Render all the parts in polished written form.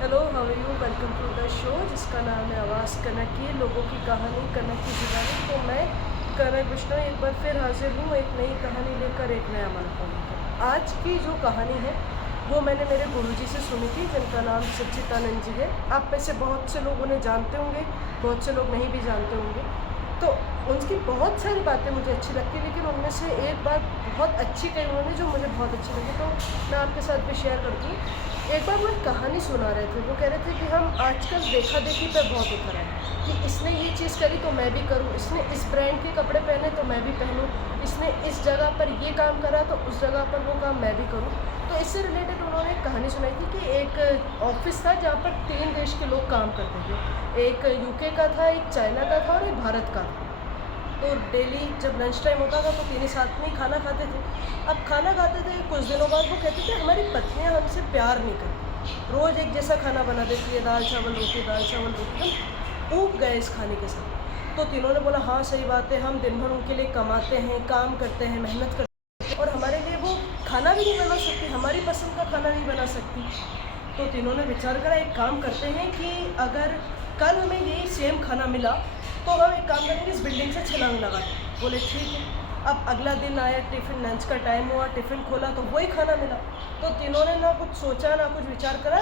Hello, how are you? Welcome to the show जिसका नाम है आवाज़ कनक की, लोगों की कहानी कनक की जुबानी। तो मैं कनक विष्णु एक बार फिर हाजिर हूँ एक नई कहानी लेकर, एक नया मनोबल लेकर। आज की जो कहानी है वो मैंने मेरे गुरुजी से सुनी थी, जिनका नाम सच्चिदानंद जी है। आप में से बहुत से लोग उन्हें जानते होंगे, बहुत से लोग नहीं भी जानते होंगे। तो उनकी बहुत सारी बातें मुझे अच्छी लगती, लेकिन उनमें से एक बात बहुत अच्छी कही उन्होंने जो मुझे बहुत अच्छी लगी, तो मैं आपके साथ भी शेयर करती हूँ। एक बार वो एक कहानी सुना रहे थे। वो कह रहे थे कि हम आजकल देखा देखी पे बहुत उतर आए कि इसने ये चीज़ करी तो मैं भी करूँ, इसने इस ब्रांड के कपड़े पहने तो मैं भी पहनूँ, इसने इस जगह पर ये काम करा तो उस जगह पर वो काम मैं भी करूँ। तो इससे रिलेटेड उन्होंने एक कहानी सुनाई थी कि एक ऑफिस था जहाँ पर 3 देश के लोग काम करते थे। एक यूके का था, एक चाइना का था और एक भारत का था। तो डेली जब लंच टाइम होता था तो तीनों साथ में ही खाना खाते थे। अब खाना खाते थे, कुछ दिनों बाद वो कहते थे हमारी पत्नियां हमसे प्यार नहीं करती, रोज़ एक जैसा खाना बना देती है, दाल चावल रोटी दाल चावल रोटी। हम ऊब गए इस खाने के साथ। तो तीनों ने बोला हाँ सही बात है, हम दिन भर उनके लिए कमाते हैं, काम करते हैं, मेहनत करते हैं और हमारे लिए वो खाना भी नहीं बना सकती, हमारी पसंद का खाना नहीं बना सकती। तो तीनों ने विचार करा एक काम करते हैं कि अगर कल हमें यही सेम खाना मिला तो हम एक काम करेंगे, इस बिल्डिंग से छलांग लगा दें। बोले ठीक है। अब अगला दिन आया, टिफ़िन लंच का टाइम हुआ, टिफ़िन खोला तो वही खाना मिला। तो तीनों ने ना कुछ सोचा ना कुछ विचार करा,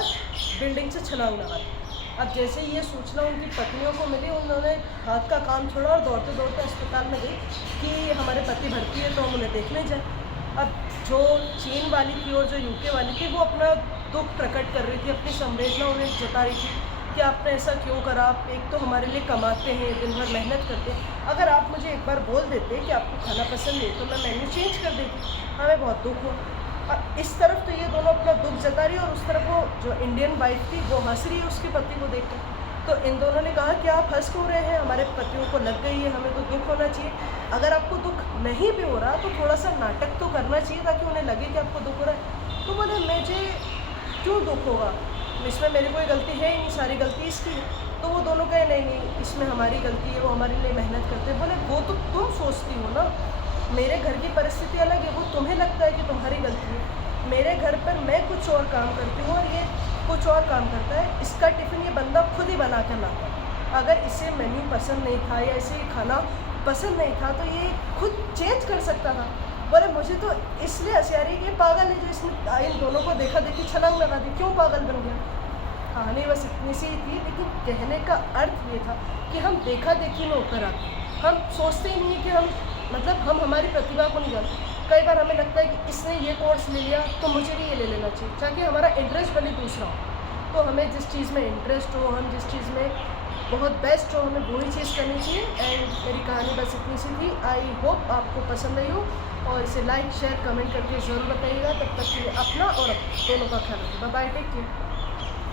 बिल्डिंग से छलांग लगा दी। अब जैसे ये सूचना उनकी पत्नियों को मिली, उन्होंने हाथ का काम छोड़ा और दौड़ते दौड़ते अस्पताल में गई कि हमारे पति भर्ती है तो हम उन्हें देखने जाए। अब जो चीन वाली थी और जो यूके वाली थी वो अपना दुख प्रकट कर रही थी, अपनी संवेदना उन्हें जता रही थी कि आपने ऐसा क्यों करा, आप एक तो हमारे लिए कमाते हैं, दिन भर मेहनत करते हैं, अगर आप मुझे एक बार बोल देते कि आपको खाना पसंद है तो मैं मेन्यू चेंज कर देती। हमें बहुत दुख हुआ। अब इस तरफ तो ये दोनों अपना दुख जता रही है और उस तरफ वो जो इंडियन वाइफ थी वो हंस रही है उसके पति को देखकर। तो इन दोनों ने कहा कि आप हंस क्यों रहे हैं, हमारे पतियों को लग गई है, हमें तो दुख होना चाहिए। अगर आपको दुख नहीं भी हो रहा तो थोड़ा सा नाटक तो करना चाहिए ताकि उन्हें लगे कि आपको दुख हो रहा है। तो बोले मुझे क्यों दुख होगा, इसमें मेरी कोई गलती है ही नहीं, सारी गलती इसकी है। तो वो दोनों कहे नहीं नहीं इसमें हमारी गलती है, वो हमारे लिए मेहनत करते हैं। बोले वो तो तुम सोचती हो ना, मेरे घर की परिस्थिति अलग है, वो तुम्हें लगता है कि तुम्हारी गलती है। मेरे घर पर मैं कुछ और काम करती हूँ और ये कुछ और काम करता है। इसका टिफ़िन ये बंदा खुद ही बना कर लाता है। अगर इसे मेन्यू पसंद नहीं था या इसे खाना पसंद नहीं था तो ये खुद चेंज कर सकता था। बोले मुझे तो इसलिए हंसी आ रही है कि ये पागल है जो इसने इन दोनों को देखा देखी छलांग लगा दी, क्यों पागल बन गया। कहानी बस इतनी सी ही थी, लेकिन कहने का अर्थ ये था कि हम देखा देखी में उतर आते हैं। हम सोचते ही नहीं है कि हम हमारी प्रतिभा को नहीं जानते। कई बार हमें लगता है कि इसने ये कोर्स ले लिया तो मुझे भी ये ले लेना चाहिए, ताकि हमारा इंटरेस्ट भले दूसरा हो। तो हमें जिस चीज़ में इंटरेस्ट हो, हम जिस चीज़ में बहुत बेस्ट हो, हमें वही चीज़ करनी चाहिए। एंड मेरी कहानी बस इतनी सी थी। आई होप आपको पसंद आई हो और इसे लाइक शेयर कमेंट करके ज़रूर बताइएगा। तब तक के लिए अपना और दोनों का ख्याल रखिए। Bye bye, take care.